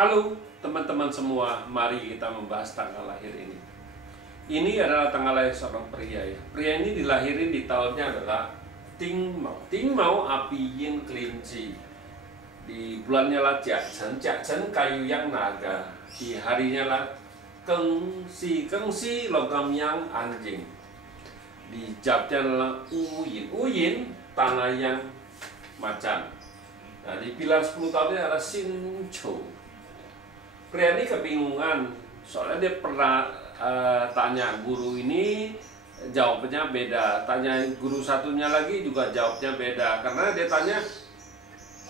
Halo teman-teman semua, mari kita membahas tanggal lahir ini. Ini adalah tanggal lahir seorang pria ya. Pria ini dilahirin di tahunnya adalah Ting Mao. Ting Mao api yin kelinci. Di bulannya lah Jiachen, Jiachen kayu yang naga. Di harinya lah Gengsi, Gengsi logam yang anjing. Di jabnya adalah Uyin, Uyin tanah yang macan. Nah, di pilar 10 tahunnya adalah Xin Chou. Pria ini kebingungan, soalnya dia pernah tanya guru ini, jawabnya beda. Tanya guru satunya lagi juga jawabnya beda. Karena dia tanya,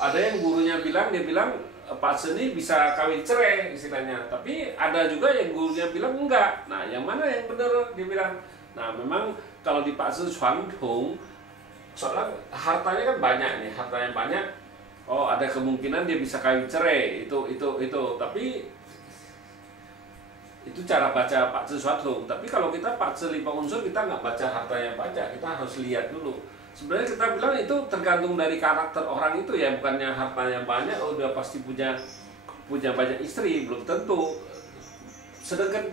ada yang gurunya bilang, dia bilang Pak Seni bisa kawin cerai istilahnya. Tapi ada juga yang gurunya bilang enggak. Nah, yang mana yang benar? Dia bilang. Nah, memang kalau di Pak Seni Chuantung, soalnya hartanya kan banyak nih, hartanya banyak. Oh, ada kemungkinan dia bisa kawin cerai, itu. Tapi itu cara baca Pak Zi Chuantung. Tapi kalau kita Pak Zi lima unsur, kita nggak baca hartanya banyak, kita harus lihat dulu. Sebenarnya kita bilang itu tergantung dari karakter orang itu ya, bukannya hartanya banyak, oh udah pasti punya banyak istri, belum tentu. Sedangkan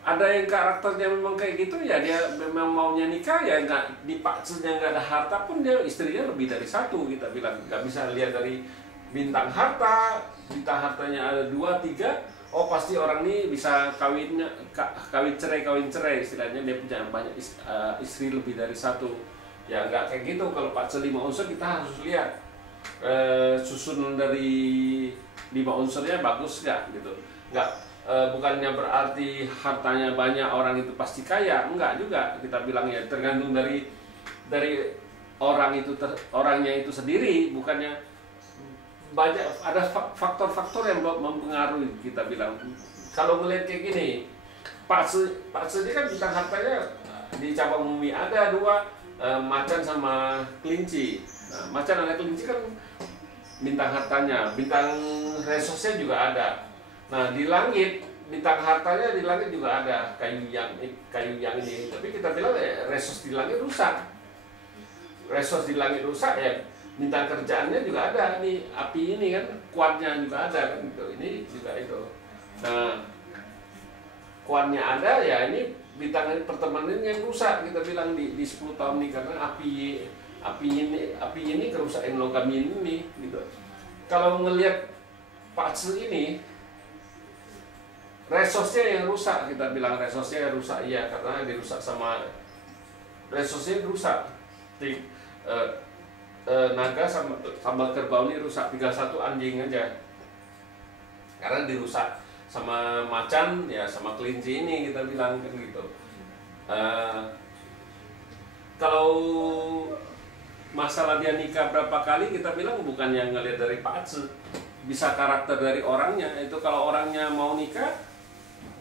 ada yang karakternya memang kayak gitu ya, dia memang maunya nikah ya, nggak di Pak Zi-nya nggak ada harta pun dia istrinya lebih dari satu. Kita bilang nggak bisa lihat dari bintang hartanya ada 2, 3, oh pasti orang ini bisa kawin cerai istilahnya, dia punya banyak istri lebih dari satu. Ya nggak kayak gitu. Kalau Pak Zi 5 unsur kita harus lihat susunan dari 5 unsurnya bagus nggak gitu. Nggak bukannya berarti hartanya banyak orang itu pasti kaya, enggak juga. Kita bilang ya tergantung dari orangnya itu sendiri, bukannya banyak ada faktor-faktor yang mempengaruhi. Kita bilang kalau melihat kayak gini, Pak Zi ini kan bintang hartanya di cabang bumi ada 2, macan sama kelinci. Nah, macan sama kelinci kan bintang hartanya, bintang resosnya juga ada. Nah, di langit bintang hartanya di langit juga ada kayu yang ini. Tapi kita bilang resos di langit rusak. Resos di langit rusak ya, bintang kerjaannya juga ada nih, api ini kan kuatnya juga ada kan gitu. Ini juga itu. Nah, kuatnya ada ya, ini bintang pertemanan yang rusak. Kita bilang di 10 tahun nih, karena api ini kerusakan logam ini gitu. Kalau ngelihat Pak Zi ini, resosnya yang rusak. Kita bilang resosnya yang rusak, iya, karena dirusak sama resosnya rusak. Naga sama kerbau ini rusak, tinggal 1 anjing aja karena dirusak sama macan ya, sama kelinci ini. Kita bilang kan gitu. Kalau masalah dia nikah berapa kali, kita bilang bukan yang ngelihat dari Pak Zi, bisa karakter dari orangnya. Itu kalau orangnya mau nikah,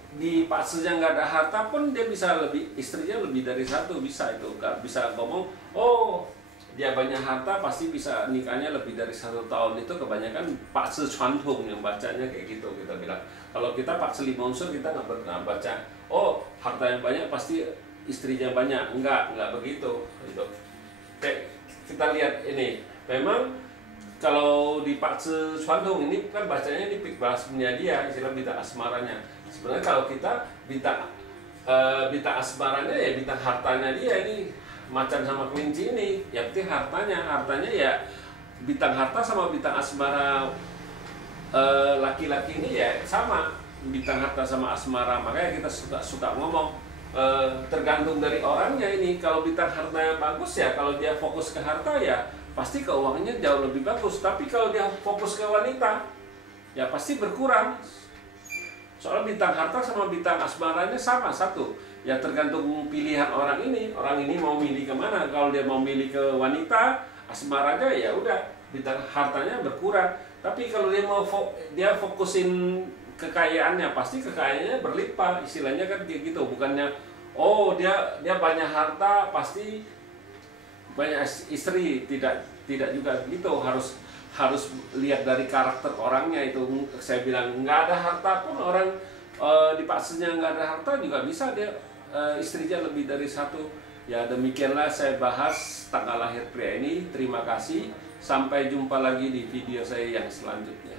di Pak Zi-nya nggak ada harta pun dia bisa istrinya lebih dari 1, bisa. Itu nggak bisa ngomong oh dia banyak harta pasti bisa nikahnya lebih dari 1 tahun. Itu kebanyakan Pak Zi Chuantung yang bacanya kayak gitu. Kita bilang kalau kita Pak Zi 5 unsur, kita nggak pernah baca oh harta yang banyak pasti istrinya banyak, enggak begitu gitu. Kayak kita lihat ini, memang kalau di Pak Zi Chuantung ini kan bacanya di pikbasmnya dia, istilah bintang asmaranya. Sebenarnya kalau kita bintang asmaranya ya bintang hartanya dia, ini macan sama kelinci ini. Yang penting hartanya ya bintang harta sama bintang asmara laki-laki ini ya sama, bintang harta sama asmara. Makanya kita suka ngomong tergantung dari orangnya ini. Kalau bintang hartanya bagus ya, kalau dia fokus ke harta ya pasti keuangannya jauh lebih bagus. Tapi kalau dia fokus ke wanita ya pasti berkurang. Soalnya bintang harta sama bintang asmaranya sama, 1. Ya tergantung pilihan orang ini. Orang ini mau milih kemana. Kalau dia mau milih ke wanita, asmaranya ya udah bintang hartanya berkurang. Tapi kalau dia mau fokusin kekayaannya, pasti kekayaannya berlimpah. Istilahnya kan kayak gitu. Bukannya oh dia banyak harta pasti banyak istri, tidak juga gitu. Harus lihat dari karakter orangnya itu. Saya bilang nggak ada harta pun orang di Pak Zi-nya nggak ada harta juga bisa dia istrinya lebih dari 1. Ya demikianlah saya bahas tanggal lahir pria ini. Terima kasih, sampai jumpa lagi di video saya yang selanjutnya.